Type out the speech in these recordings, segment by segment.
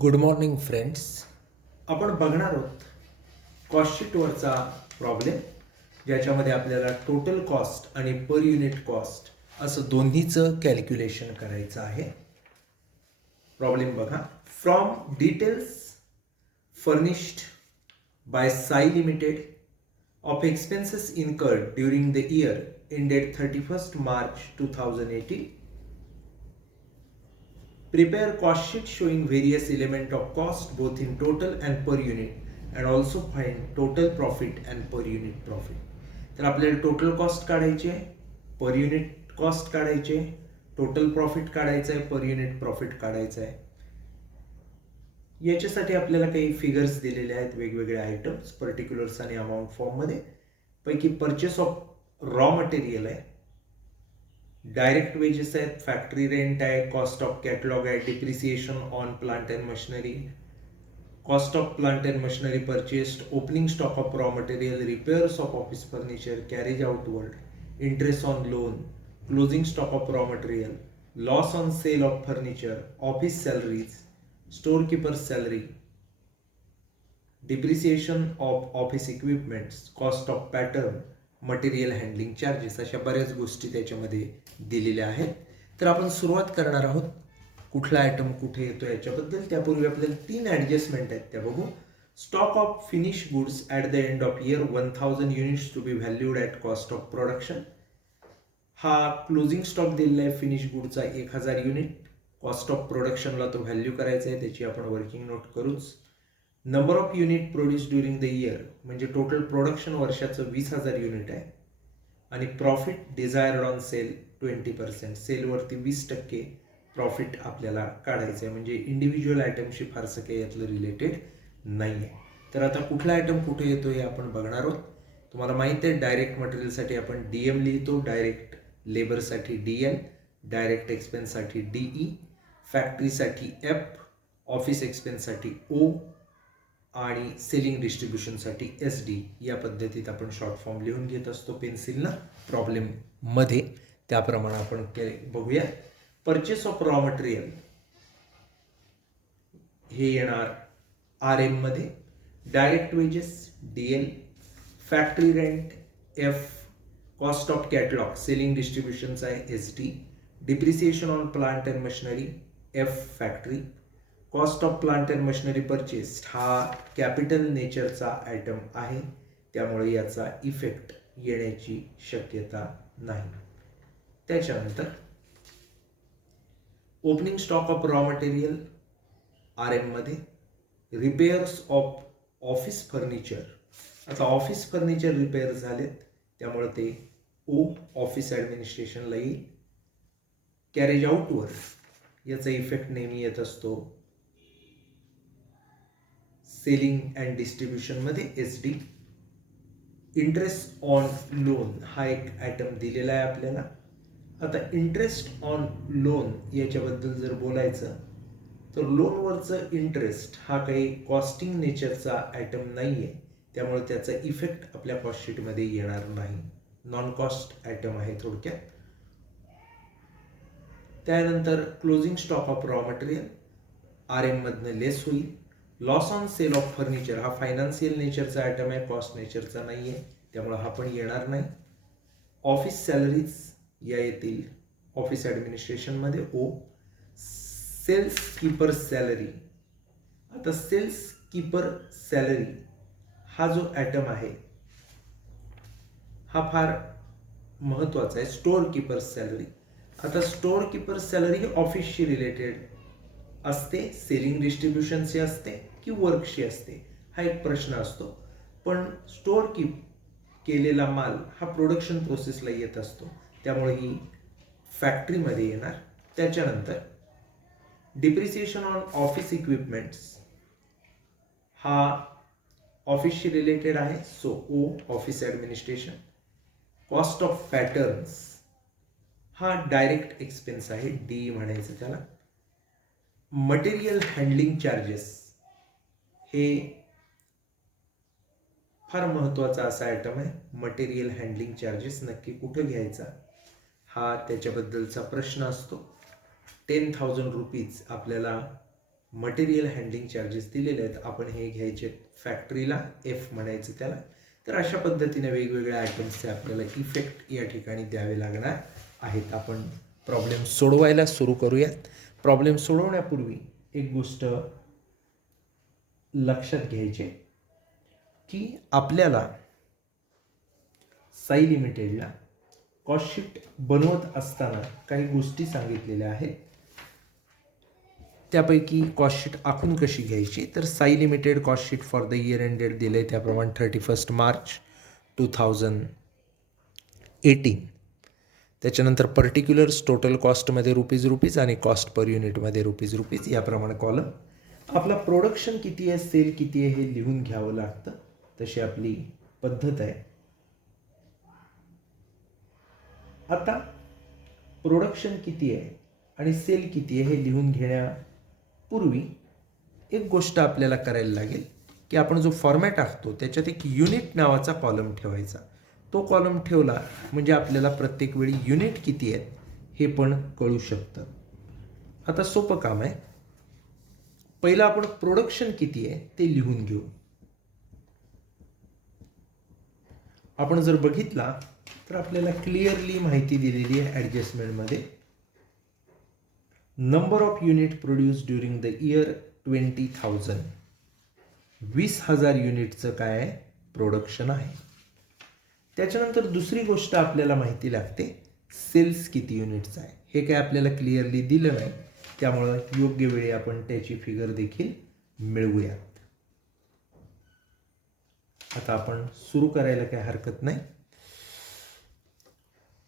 Good morning friends. आपण बघणार आहोत कॉस्टशीटवरचा प्रॉब्लेम, ज्याच्यामध्ये आपल्याला टोटल कॉस्ट आणि पर युनिट कॉस्ट असं दोन्हीचं कॅल्क्युलेशन करायचं आहे. प्रॉब्लेम बघा. From details furnished bye Sai limited of expenses incurred during the year ended 31st March 2018. Prepare cost sheet showing various elements of cost both in total and per unit and also find total profit and per unit profit. तर आपल्याला total cost काढायची आहे, per unit cost काढायची आहे, total profit काढायचं आहे, per unit profit काढायचं आहे. याच्यासाठी आपल्याला काही फिगर्स दिलेले आहेत, वेगवेगळे आयटम्स पर्टिक्युलर्स आणि अमाऊंट फॉर्ममध्ये. पैकी परचेस ऑफ रॉ मटेरियल आहे, डायरेक्ट वेजेस आहेत, फॅक्टरी रेंट आहे, कॉस्ट ऑफ कॅटलॉग आहे, depreciation on plant and machinery, cost of plant and machinery purchased, opening stock of raw material, repairs of office furniture, carriage outward, interest on loan, closing stock of raw material, loss on sale of furniture, office salaries, store keepers salary, depreciation of office equipments, cost of pattern, material handling charges, अशा बऱ्याच गोष्टी त्याच्यामध्ये दिलेल्या आहेत. तर आपण सुरुवात करणार आहोत कुठला आयटम कुठे येतो याच्याबद्दल. त्यापूर्वी आपल्याला 3 ॲडजस्टमेंट आहेत त्या बघू. Stock of finish goods at the end of year 1000 units to be valued at cost of production. हा क्लोजिंग स्टॉक दिलेला आहे फिनिश गुडचा 1000 युनिट. कॉस्ट ऑफ प्रोडक्शनला तो व्हॅल्यू करायचा आहे, त्याची आपण वर्किंग नोट करूच. Number of unit produce during the year, म्हणजे टोटल प्रोडक्शन वर्षाचं 20,000 युनिट आहे. आणि प्रॉफिट डिझायर्ड ऑन सेल 20%, सेलवरती 20% प्रॉफिट आपल्याला काढायचं आहे. म्हणजे इंडिव्हिज्युअल आयटमशी फारसं काही यातलं रिलेटेड नाही आहे. तर आता कुठला आयटम कुठे येतो हे आपण बघणार आहोत. तुम्हाला माहिती आहे डायरेक्ट मटेरियलसाठी आपण DM लिहितो, डायरेक्ट लेबरसाठी DL, डायरेक्ट एक्सपेन्ससाठी DE, फॅक्टरीसाठी F, ऑफिस एक्सपेन्ससाठी O आणि सेलिंग डिस्ट्रीब्युशनसाठी SD. या पद्धतीत आपण शॉर्ट फॉर्म लिहून घेत असतो पेन्सिलनं प्रॉब्लेममध्ये. त्याप्रमाणे आपण बघूया. परचेस ऑफ रॉ मटेरियल हे येणार RM मध्ये, direct wages DL, factory rent F, cost of catalogue selling डिस्ट्रीब्युशनचा आहे SD, depreciation on plant and machinery F factory, cost of plant and machinery purchased हा कॅपिटल नेचरचा आयटम आहे, त्यामुळे याचा इफेक्ट येण्याची शक्यता नाही. त्याच्यानंतर opening stock of raw material RM मध्ये, रिपेअर्स ऑफ ऑफिस फर्निचर. आता ऑफिस फर्निचर रिपेअर झालेत त्यामुळे ते O ऑफिस ॲडमिनिस्ट्रेशनला येईल. कॅरेज आउटवर्ड याचा इफेक्ट नेहमी येत असतो सेलिंग अँड डिस्ट्रीब्युशनमध्ये SD. इंटरेस्ट ऑन लोन हा एक आयटम दिलेला आहे आपल्याला. आता इंटरेस्ट ऑन लोन याच्याबद्दल जर बोलायचं तर लोनवरचं इंटरेस्ट हा काही कॉस्टिंग नेचरचा आयटम नाही आहे, त्यामुळे त्याचा इफेक्ट आपल्या कॉस्टशीटमध्ये येणार नाही. नॉन कॉस्ट आयटम आहे थोडक्यात. त्यानंतर closing stock of raw material RM मधनं लेस होईल. Loss on sale of furniture हा फायनान्शियल नेचरचा आयटम आहे, कॉस्ट नेचरचा नाही आहे, त्यामुळे हा पण येणार नाही. ऑफिस सॅलरीज या येतील ऑफिस ॲडमिनिस्ट्रेशनमध्ये O. Sales keeper salary. आता सेल्स कीपर सॅलरी हा जो आयटम आहे हा फार महत्त्वाचा आहे. Store keeper salary. आता स्टोअर कीपर सॅलरी ही ऑफिसशी रिलेटेड असते, सेलिंग डिस्ट्रीब्युशनशी असते की वर्कशी असते, हा एक प्रश्न असतो. पण स्टोअर कीप केलेला माल हा प्रोडक्शन प्रोसेसला येत असतो, त्यामुळे ही फॅक्टरीमध्ये येणार. त्याच्यानंतर डिप्रिसिएशन ऑन ऑफिस इक्विपमेंट्स हा ऑफिसशी रिलेटेड आहे, so O office administration. Cost of patterns हा डायरेक्ट एक्सपेन्स आहे, DE म्हणायचं त्याला. मटेरियल हँडलिंग चार्जेस हे फार महत्त्वाचा असा आयटम आहे. मटेरियल हँडलिंग चार्जेस नक्की कुठं घ्यायचा हा त्याच्याबद्दलचा प्रश्न असतो. 10,000 रुपीज आपल्याला मटेरियल हँडलिंग चार्जेस दिलेले आहेत, आपण हे घ्यायचे फॅक्टरीला, एफ म्हणायचं त्याला. तर अशा पद्धतीने वेगवेगळ्या आयटम्सचे आपल्याला इफेक्ट या ठिकाणी द्यावे लागणार आहेत. आपण प्रॉब्लेम सोडवायला सुरू करूयात. प्रॉब्लेम सोडवण्यापूर्वी एक गोष्ट लक्षात घ्यायची की आपल्याला साई लिमिटेडला कॉस्टशीट बनवत असताना काही गोष्टी सांगितलेल्या आहेत. त्यापैकी कॉस्टशीट आखून कशी घ्यायची, तर Sai limited cost sheet for the year ended दिलं आहे त्याप्रमाणे 31 मार्च 2018. त्याच्यानंतर पर्टिक्युलर्स टोटल कॉस्टमध्ये रुपीज आणि कॉस्ट पर युनिटमध्ये रुपीज याप्रमाणे कॉलम. आपला प्रोडक्शन किती आहे, सेल किती आहे हे लिहून घ्यावं लागतं, तशी आपली पद्धत आहे. आता प्रोडक्शन किती आहे आणि सेल किती आहे हे लिहून घेण्यापूर्वी एक गोष्ट आपल्याला करायला लागेल की आपण जो फॉर्मॅट आखतो त्याच्यात एक युनिट नावाचा कॉलम ठेवायचा. तो कॉलम ठेवला म्हणजे आपल्याला प्रत्येक वेळी युनिट किती आहेत हे पण कळू शकतं. आता सोपं काम आहे. पहिलं आपण प्रोडक्शन किती आहे ते लिहून घेऊ. आपण जर बघितला तर आपल्याला क्लिअरली माहिती दिलेली आहे ॲडजस्टमेंटमध्ये. Number of unit produce during the year 20,000. 20,000 युनिटचं काय आहे, प्रोडक्शन आहे. त्याच्यानंतर दुसरी गोष्ट आपल्याला माहिती लागते, सेल्स किती युनिटचा आहे. हे काय आपल्याला क्लिअरली दिलं नाही, त्यामुळं योग्य वेळी आपण त्याची फिगर देखील मिळवूयात. आता आपण सुरू करायला काही हरकत नाही.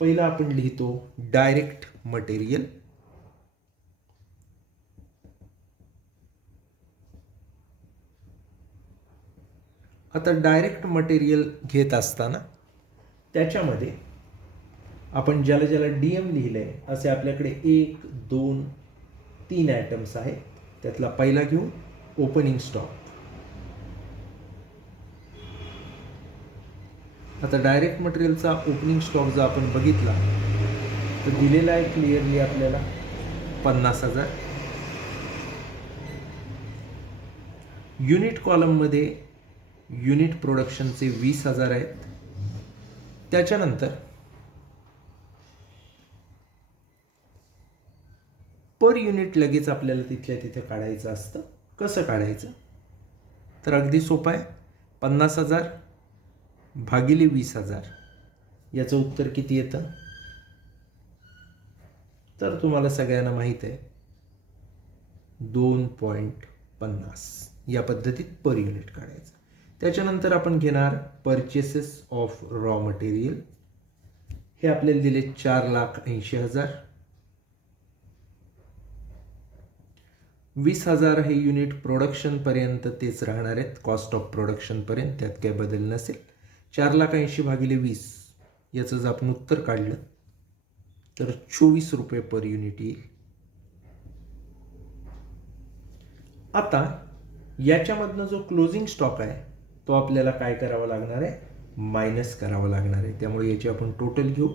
पहिला आपण लिहितो डायरेक्ट मटेरियल. आता डायरेक्ट मटेरियल घेत असताना त्याच्यामध्ये आपण ज्याला ज्याला DM लिहिलं आहे असे आपल्याकडे 1, 2, 3 आयटम्स आहेत. त्यातला पहिला घेऊ ओपनिंग स्टॉक. आता डायरेक्ट मटेरियलचा ओपनिंग स्टॉक जर आपण बघितला तर दिलेला आहे क्लिअरली आपल्याला 50,000. युनिट कॉलममध्ये युनिट प्रोडक्शनचे 20,000 आहेत. त्याच्यानंतर पर युनिट लगेच आपल्याला तिथल्या तिथे काढायचं असतं. कसं काढायचं, तर अगदी सोपं आहे. 50,000 भागिले 20,000 याचं उत्तर किती येतं, तर तुम्हाला सगळ्यांना माहीत आहे 2.50. या पद्धतीत पर युनिट काढायचं. त्याच्यानंतर आपण घेणार परचेसेस ऑफ रॉ मटेरियल. हे आपल्याला दिले 4,80,000. 20,000 हे युनिट प्रोडक्शनपर्यंत तेच राहणार आहेत, कॉस्ट ऑफ प्रोडक्शनपर्यंत, त्यात काही बदल नसेल. 4,80,000 भागिले 20 याचं जर आपण उत्तर काढलं तर 24 रुपये पर युनिट येईल. आता याच्यामधनं जो क्लोजिंग स्टॉक आहे तो आपल्याला काय करावा लागणार आहे, मायनस करावा लागणार आहे. त्यामुळे याची आपण टोटल घेऊ.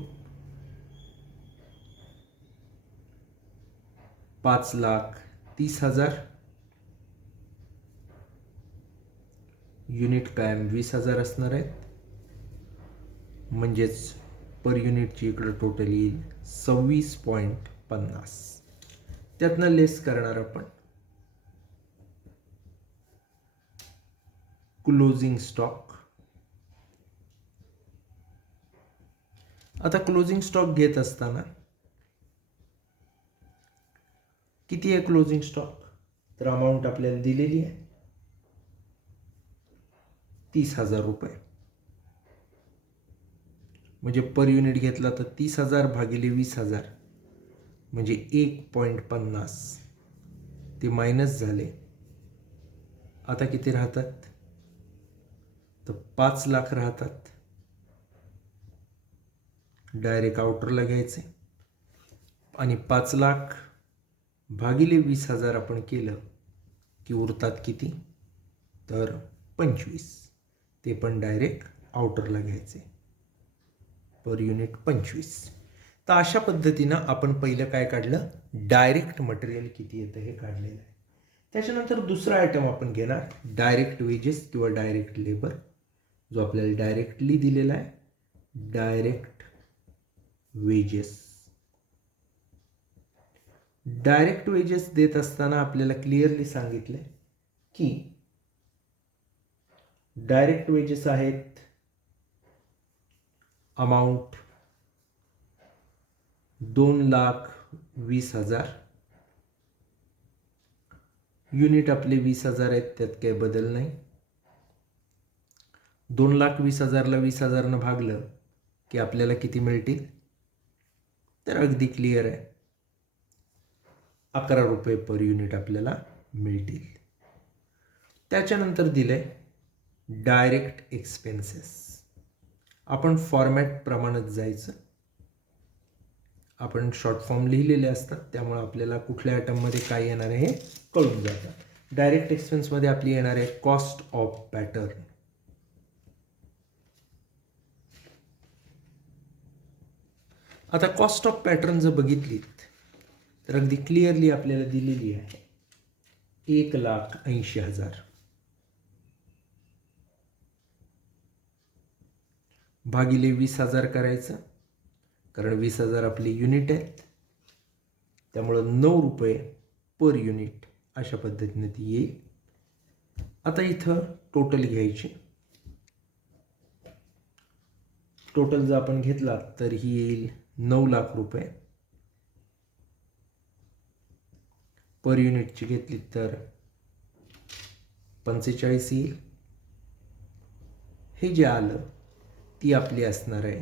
5,30,000. युनिट कायम 20,000 असणार आहेत, म्हणजेच पर युनिटची इकडं टोटल येईल 26.50. त्यातनं लेस करणार आपण क्लोजिंग स्टॉक. आता क्लोजिंग स्टॉक घेत असताना किती आहे क्लोजिंग स्टॉक, तर अमाऊंट आपल्याला दिलेली आहे 30,000 रुपये. म्हणजे पर युनिट घेतला तर 30,000 भागिले 20,000 म्हणजे 1.50. ते मायनस झाले. आता किती राहतात, तर 5 लाख राहतात. डायरेक्ट आउटरला घ्यायचे आणि 5 लाख भागिले 20,000 आपण केलं की उरतात किती, तर 25. ते पण डायरेक्ट आउटरला घ्यायचे. Per unit 25. तर अशा पद्धतीनं आपण पहिलं काय काढलं, डायरेक्ट मटेरियल किती येतं हे काढलेलं आहे. त्याच्यानंतर दुसरा आयटम आपण घेणार डायरेक्ट वेजेस किंवा डायरेक्ट लेबर, जो आपल्याला डायरेक्टली दिलेला आहे. Direct wedges. डायरेक्ट वेजेस देत असताना आपल्याला क्लिअरली सांगितले की डायरेक्ट वेजेस आहेत अमाऊंट 2,20,000. युनिट आपले 20,000 आहेत, त्यात काही बदल नाही. 2,20,000ला 20,000नं भागलं की आपल्याला किती मिळतील, तर अगदी क्लिअर आहे, 11 रुपये पर युनिट आपल्याला मिळतील. त्याच्यानंतर दिलं आहे डायरेक्ट एक्सपेन्सेस. आपण फॉर्मॅटप्रमाणेच जायचं. आपण शॉर्ट फॉर्म लिहिलेले असतात, त्यामुळे आपल्याला कुठल्या आयटममध्ये काय येणार आहे हे कळून जातं. डायरेक्ट एक्सपेन्समध्ये आपली येणार आहे कॉस्ट ऑफ पॅटर्न. आता कॉस्ट ऑफ पॅटर्न जर बघितलीत तर अगदी क्लिअरली आपल्याला दिलेली आहे 1,80,000 भागिले 20,000 करायचं, कारण 20,000 आपले युनिट आहेत, त्यामुळं 9 रुपये पर युनिट अशा पद्धतीने ती येईल. आता इथं टोटल घ्यायची. टोटल जर आपण घेतला तर ही येईल 9 लाख रुपये. पर युनिटची घेतली तर 45 येईल. हे जे आलं ती आपली असणार आहे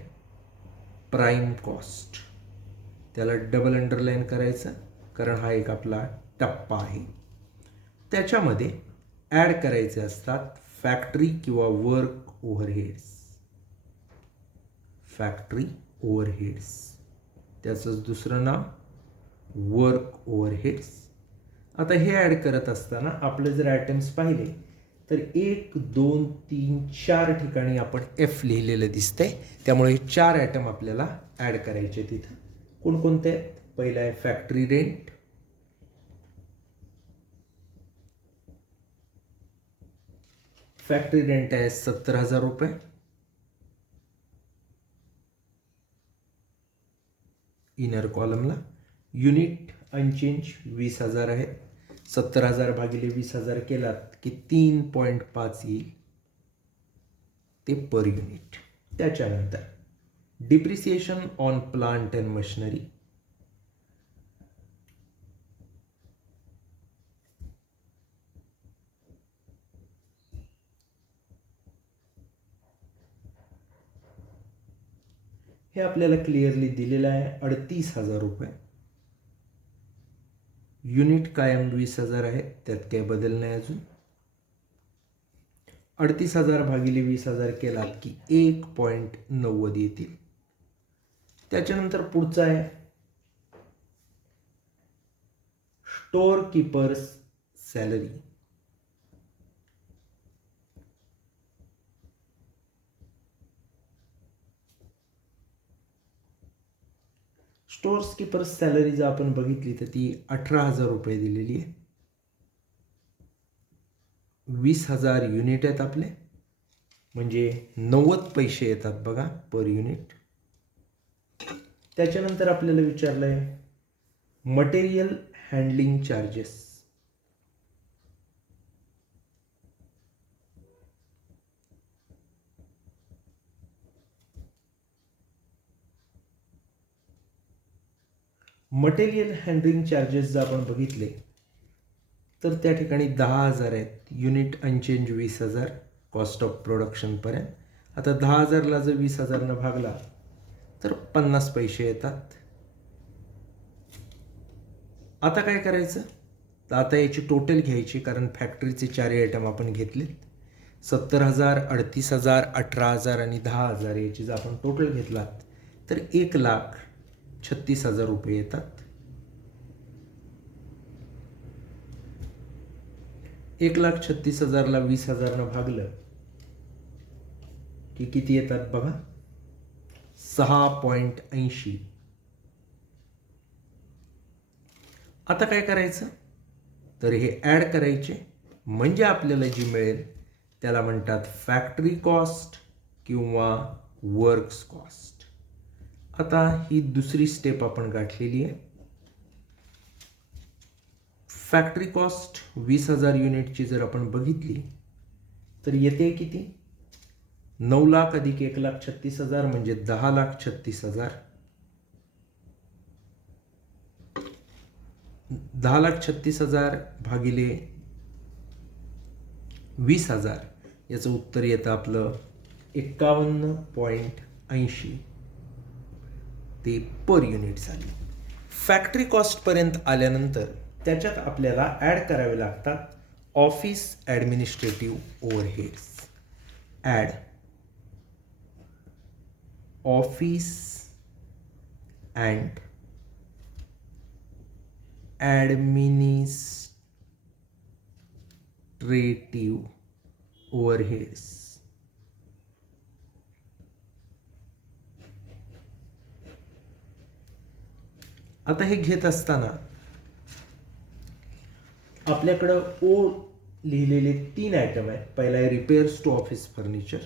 प्राईम कॉस्ट. त्याला डबल अंडरलाईन करायचं, कारण हा एक आपला टप्पा आहे. त्याच्यामध्ये ॲड करायचे असतात फॅक्टरी किंवा वर्क ओव्हरहेड्स. फॅक्टरी ओव्हरहेड्स, त्याचंच दुसरं नाव वर्क ओव्हरहेड्स. आता हे ॲड करत असताना आपले जर आयटम्स पाहिले तर 1, 2, 3, 4 ठिकाणी आपण एफ लिहिलेलं दिसतंय, त्यामुळे 4 आयटम आपल्याला ॲड करायचे. तिथं कोणकोणते आहेत? पहिलं आहे फॅक्टरी रेंट, फॅक्टरी रेंट आहे 70,000 रुपये. इनर कॉलमला युनिट अनचेंज 20,000 आहेत. 70,000 भागिले 20,000 केलात की 3.5 येईल ते पर युनिट. त्याच्यानंतर depreciation on plant and machinery, हे आपल्याला क्लिअरली दिलेलं आहे 38,000 रुपये. युनिट कायम 20,000 आहे, त्यात काही बदल नाही अजून. 38,000 भागिले 20,000 केलात की 1.90 येतील. त्याच्यानंतर पुढचा आहे store keepers salary. Stores keepers salary जर आपण बघितली तर ती 18,000 रुपये दिलेली आहे. 20,000 युनिट आहेत आपले, म्हणजे 90 पैसे येतात बघा पर युनिट. त्याच्यानंतर आपल्याला विचारलं आहे material handling charges. Material handling charges जर आपण बघितले तर त्या ठिकाणी 10,000 आहेत. युनिट अनचेंज 20,000 कॉस्ट ऑफ प्रोडक्शनपर्यंत. आता 10,000ला जर 20,000नं भागला तर 50 पैसे येतात. आता काय करायचं, तर आता याची टोटल घ्यायची, कारण फॅक्टरीचे 4 आयटम आपण घेतलेत. 70,000, 38,000, 18,000 आणि 10,000 याची जर आपण टोटल घेतलात तर 1,36,000 रुपये येतात. 1,36,000ला 20,000नं भागलं की किती येतात बघा, 6.80. आता काय करायचं, तर हे ॲड करायचे, म्हणजे आपल्याला जी मिळेल त्याला म्हणतात फॅक्टरी कॉस्ट किंवा वर्क्स कॉस्ट. आता ही दुसरी स्टेप आपण गाठलेली आहे. फॅक्टरी कॉस्ट 20,000 युनिटची जर आपण बघितली तर येते किती? 9 लाख अधिक 1,36,000 म्हणजे 10,36,000. 10,36,000 भागिले 20,000 याचं उत्तर येतं आपलं 51.80 ते पर युनिट झाली. फॅक्टरी कॉस्टपर्यंत आल्यानंतर त्याच्यात आपल्याला ॲड करावे लागतात office administrative overheads. Add office and administrative overheads. आता हे घेत असताना आपल्याकडं ओ लिहिलेले 3 आयटम आहेत. पहिला आहे repairs to office furniture,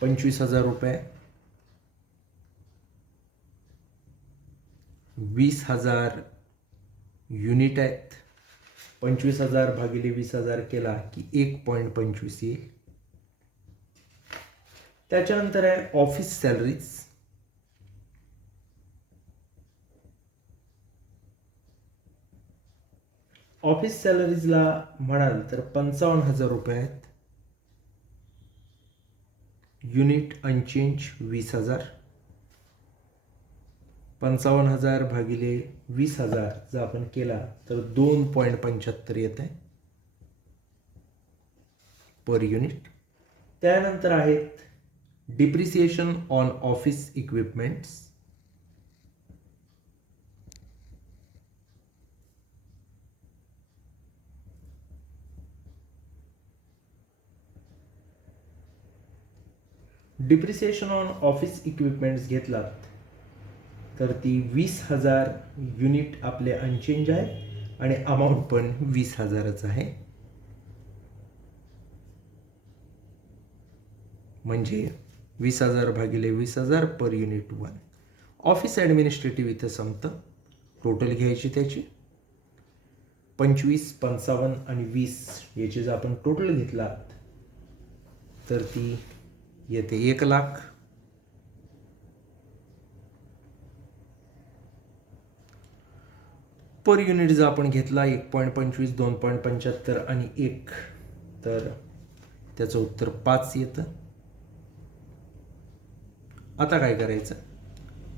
₹25,000. 20,000 unit आहेत. 25,000 भागिले 20,000 केला की 1.25 येईल. त्याच्यानंतर आहे ऑफिस सॅलरीज. ऑफिस सॅलरीजला म्हणाल तर 55,000 रुपये आहेत. Unit unchange 20,000. 55,000 भागिले 20,000 जर आपण केला तर 2.75 येत आहे पर युनिट. त्यानंतर आहेत depreciation on office equipments. Depreciation on office equipments घेतलात तर ती 20,000 युनिट आपले अनचेंज आहे आणि अमाऊंट पण 20,000च आहे. म्हणजे 20,000 भागिले 20,000 पर युनिट 1. ऑफिस ॲडमिनिस्ट्रेटिव्ह इथं संपतं. टोटल घ्यायची त्याची 25, 55 आणि 20 याची जर आपण टोटल घेतलात तर ती येते 1 लाख. पर युनिट जर आपण घेतला 1.25, 2.75 आणि 1 तर त्याचं उत्तर 5 येतं. आता काय करायचं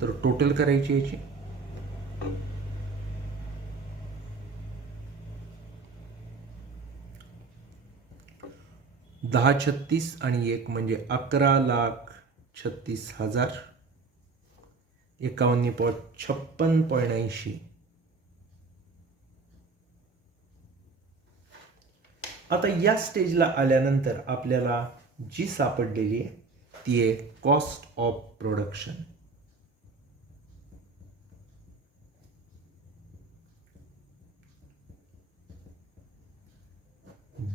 तर टोटल करायची याची. दहा 36 आणि 1 म्हणजे 11,36,000. 51.56.80. आता या स्टेजला आल्यानंतर आपल्याला जी सापडलेली आहे ती आहे cost of production.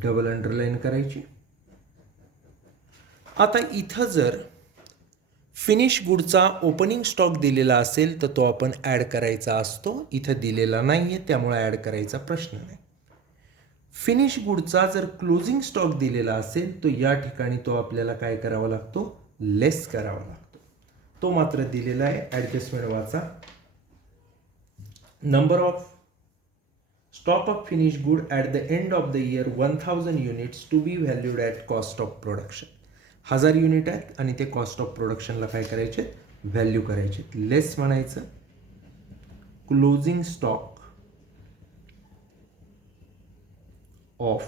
Double underline करायची. आता इथं जर फिनिश गुडचा ओपनिंग स्टॉक दिलेला असेल तर तो आपण ॲड करायचा असतो. इथं दिलेला नाही आहे त्यामुळे ॲड करायचा प्रश्न नाही. फिनिश गुडचा जर क्लोजिंग स्टॉक दिलेला असेल तर या ठिकाणी तो आपल्याला काय करावा लागतो? लेस करावा लागतो. तो मात्र दिलेला आहे. ॲडजस्टमेंट वाचा. Number of stock of finish good at the end of the year 1,000 units to be valued at cost of production. 1,000 unit आहेत आणि ते कॉस्ट ऑफ प्रोडक्शनला काय करायचे? व्हॅल्यू करायचे. लेस म्हणायचं closing stock of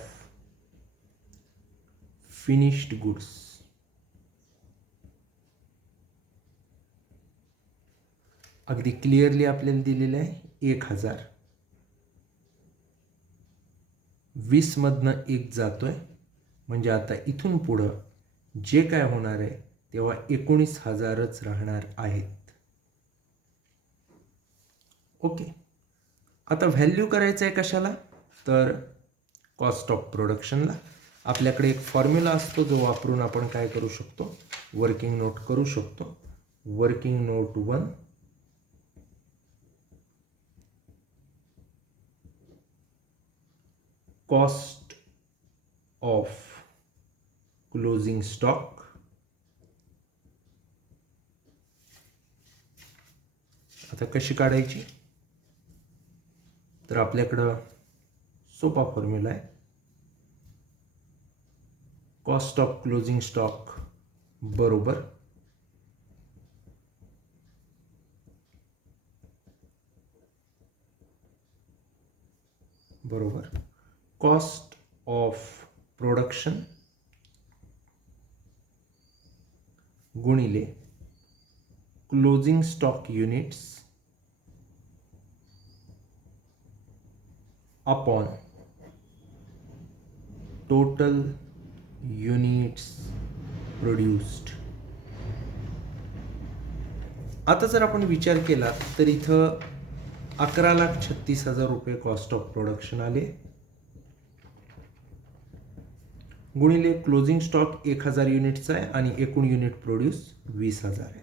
finished goods. अगदी क्लिअरली आपल्याला दिलेलं आहे 1,000. 20 मधनं 1 जातोय म्हणजे आता इथून पुढं जे काय होणार आहे तेव्हा 19,000च राहणार आहेत. ओके. आता व्हॅल्यू करायचं आहे कशाला, तर कॉस्ट ऑफ प्रोडक्शनला. आपल्याकडे एक फॉर्म्युला असतो जो वापरून आपण काय करू शकतो, वर्किंग नोट करू शकतो. Working note 1, cost of closing stock. आता कशी काढायची, तर आपल्याकडं सोपा फॉर्म्युला आहे. कॉस्ट ऑफ क्लोजिंग स्टॉक बरोबर कॉस्ट ऑफ प्रोडक्शन गुणिले closing stock units upon total units produced. आता जर आपण विचार केला तर इथं 11,36,000 रुपये कॉस्ट ऑफ प्रोडक्शन आले, गुणिले क्लोजिंग स्टॉक 1,000 युनिटचा आहे आणि एकूण युनिट प्रोड्यूस 20,000 आहे.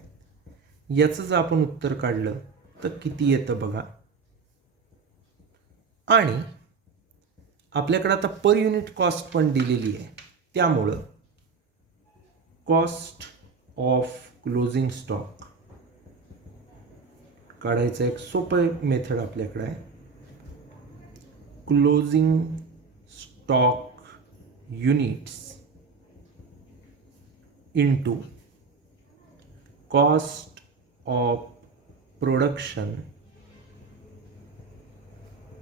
याचं जर आपण उत्तर काढलं तर किती येतं बघा. आणि आपल्याकडे आता पर युनिट कॉस्ट पण दिलेली आहे, त्यामुळं कॉस्ट ऑफ क्लोजिंग स्टॉक काढायचं एक सोपं मेथड आपल्याकडे आहे. Closing stock units into cost of production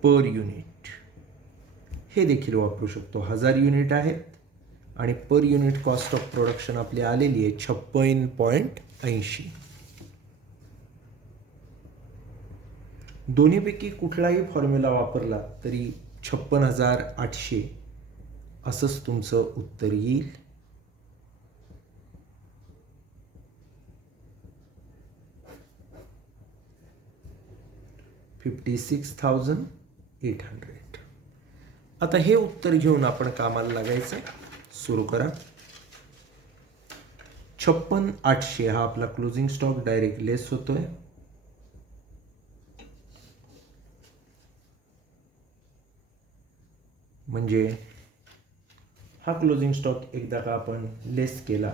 per unit. हे देखील वापरू शकतो. 1000 युनिट आहेत आणि per unit cost of production आपली आलेली आहे 56.80. दोन्हीपैकी कुठलाही फॉर्म्युला वापरला तरी 56,800 असंच तुमचं उत्तर येईल. $56,800. आता हे उत्तर घेऊन आपण कामाला लागायचं. सुरू करा. 56,800 हा आपला क्लोजिंग स्टॉक डायरेक्ट लेस होतोय. म्हणजे हा क्लोजिंग स्टॉक एकदा का आपण लेस केला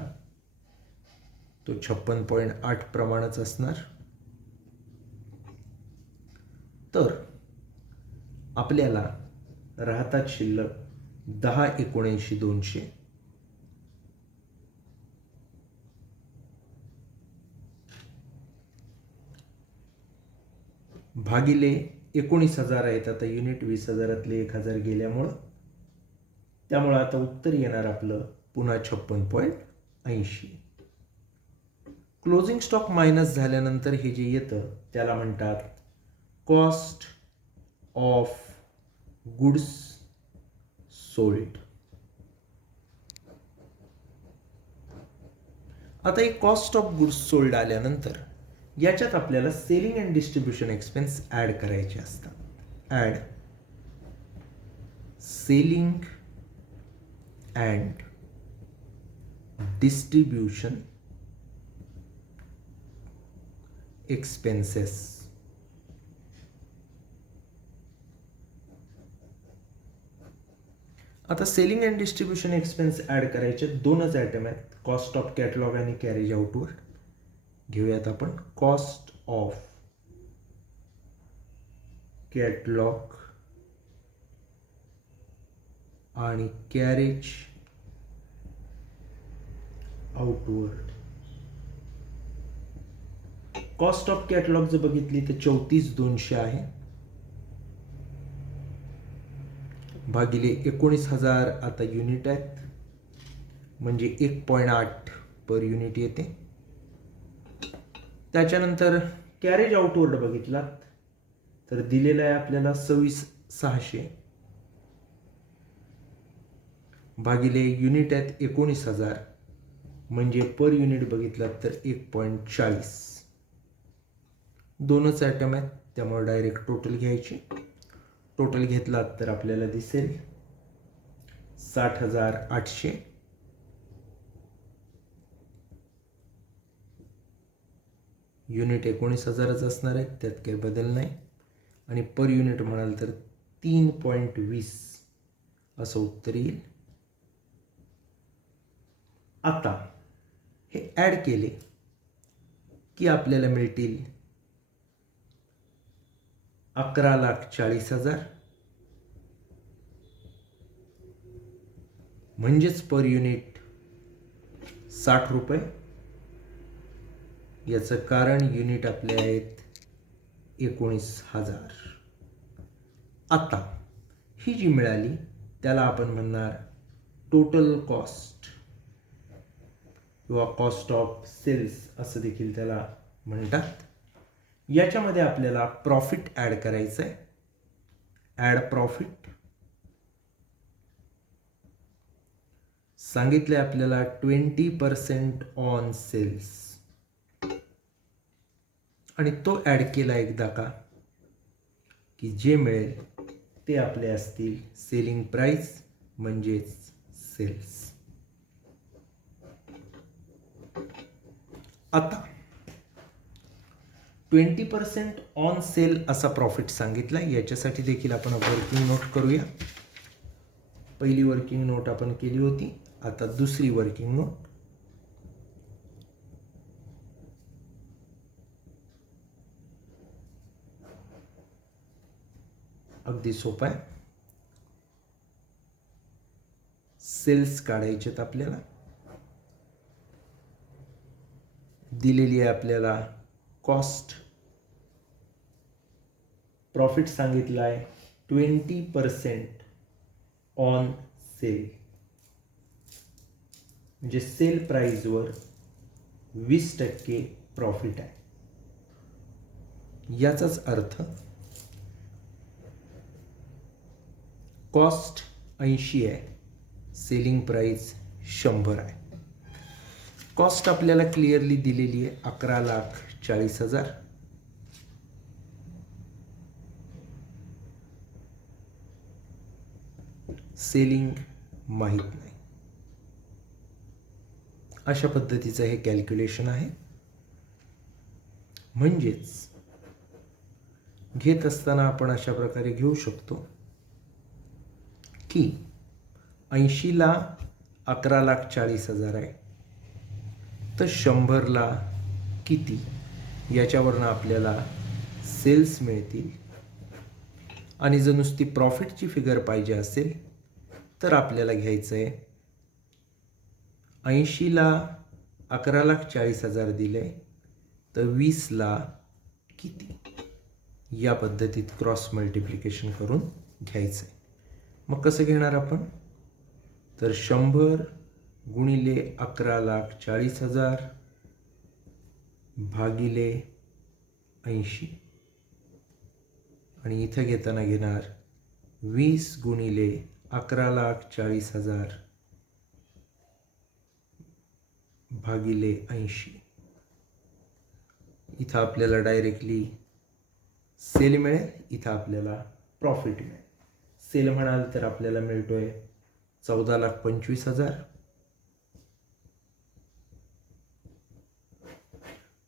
तो 56.8 प्रमाणच असणार. तर आपल्याला राहतात शिल्लक 10,79,200 भागिले 19,000 आहेत. आता युनिट 20,000तले 1,000 गेल्यामुळं, त्यामुळं आता उत्तर येणार आपलं पुन्हा 56.80. क्लोजिंग स्टॉक मायनस झाल्यानंतर हे जे येतं त्याला म्हणतात कॉस्ट ऑफ गुड्स सोल्ड. आता एक कॉस्ट ऑफ गुड्स सोल्ड आल्यानंतर याच्यात आपल्याला selling and distribution expense add करायचे असतात. Add selling and distribution expenses. आता selling and distribution expense add करायचे दोनच आयटम आहेत, कॉस्ट ऑफ कॅटलॉग आणि कॅरेज आउटवर्ड. घेऊयात आपण कॉस्ट ऑफ कॅटलॉग आणि carriage outward. Cost of catalogue जर बघितली तर 34,200 आहे भागिले 19,000. आता युनिट आहेत म्हणजे 1.8 पर युनिट येते. त्याच्यानंतर कॅरेज आउटवर्ड बघितलात तर दिलेला आहे आपल्याला 26,600 भागिले युनिट आहेत 19,000 म्हणजे पर युनिट बघितलात तर 1.40. दोनच आयटम आहेत, त्यामुळे डायरेक्ट टोटल घ्यायची. टोटल घेतलात तर आपल्याला दिसेल 60,800. युनिट 19,000च असणार आहेत, त्यात काही बदल नाही. आणि पर युनिट म्हणाल तर 3.20 असं उत्तर येईल. आता हे ॲड केले की आपल्याला मिळतील 11,40,000. म्हणजेच पर युनिट 60 रुपये. याचं कारण युनिट आपले आहेत 19,000. आता ही जी मिळाली त्याला आपण म्हणणार टोटल कॉस्ट किंवा कॉस्ट ऑफ सेल्स असं देखील त्याला म्हणतात. याच्यामध्ये आपल्याला प्रॉफिट ॲड करायचं आहे. ॲड प्रॉफिट सांगितलं आहे आपल्याला 20% ऑन सेल्स, आणि तो ॲड केला एकदा का की जे मिळेल ते आपले असतील सेलिंग प्राइस म्हणजेच सेल्स. आता 20% ऑन सेल असा प्रॉफिट सांगितला. याच्यासाठी देखील आपण वर्किंग नोट करूया. पहिली वर्किंग नोट आपण केली होती, आता दुसरी वर्किंग नोट. अगदी सोपं आहे. सेल्स काढायचेत आपल्याला. दिलेली आहे आपल्याला कॉस्ट. प्रॉफिट सांगितलं आहे 20% ऑन सेल, म्हणजे सेल प्राइसवर 20% प्रॉफिट आहे. याचाच अर्थ कॉस्ट 80 आहे, सेलिंग प्राइस 100 आहे. कॉस्ट आपल्याला क्लिअरली दिलेली आहे 11,40,000. सेलिंग माहीत नाही. अशा पद्धतीचं हे कॅल्क्युलेशन आहे. म्हणजेच घेत असताना आपण अशा प्रकारे घेऊ शकतो की 80ला 11,40,000 आहे, तर 100ला किती याच्यावरनं आपल्याला सेल्स मिळतील. आणि जर नुसती प्रॉफिटची फिगर पाहिजे असेल तर आपल्याला घ्यायचं आहे 80ला 11,40,000 दिले तर 20ला किती, या पद्धतीत क्रॉस मल्टिप्लिकेशन करून घ्यायचं आहे. मग कसं घेणार आपण, तर 100 गुणिले 11,40,000 भागिले 80, आणि इथं घेताना घेणार 20 गुणिले 11,40,000 भागिले 80. इथं आपल्याला डायरेक्टली सेल मिळेल, इथं आपल्याला प्रॉफिट मिळेल. सेल म्हणाल तर आपल्याला मिळतोय 14,25,000.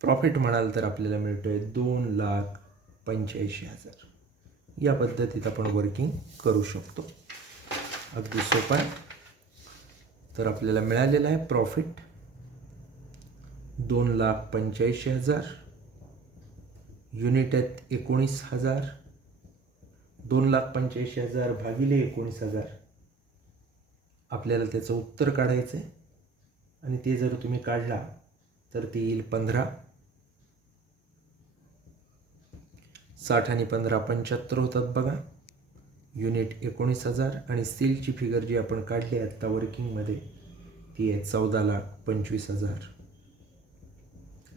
प्रॉफिट म्हणाल तर आपल्याला मिळतोय 2,85,000. या पद्धतीत आपण वर्किंग करू शकतो. अगदी सोपं आहे. तर आपल्याला मिळालेलं आहे प्रॉफिट 2,85,000. युनिट आहेत 19,000. 2,85,000 भागिले 19,000 आपल्याला त्याचं उत्तर काढायचं आहे. आणि ते जर तुम्ही काढला तर ते येईल 15. 60 आणि 15 75 होतात बघा. युनिट 19,000 आणि सेलची फिगर जी आपण काढली आत्ता वर्किंगमध्ये ती आहे 14,25,000.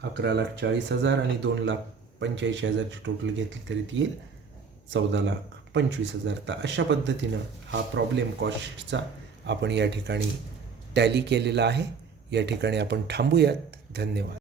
11,40,000 आणि 2,85,000ची टोटल घेतली तरी ती येईल 14,25,000. तर अशा पद्धतीनं हा प्रॉब्लेम कॉस्टचा आपण या ठिकाणी टॅली केलेला आहे. या ठिकाणी आपण थांबूयात. धन्यवाद.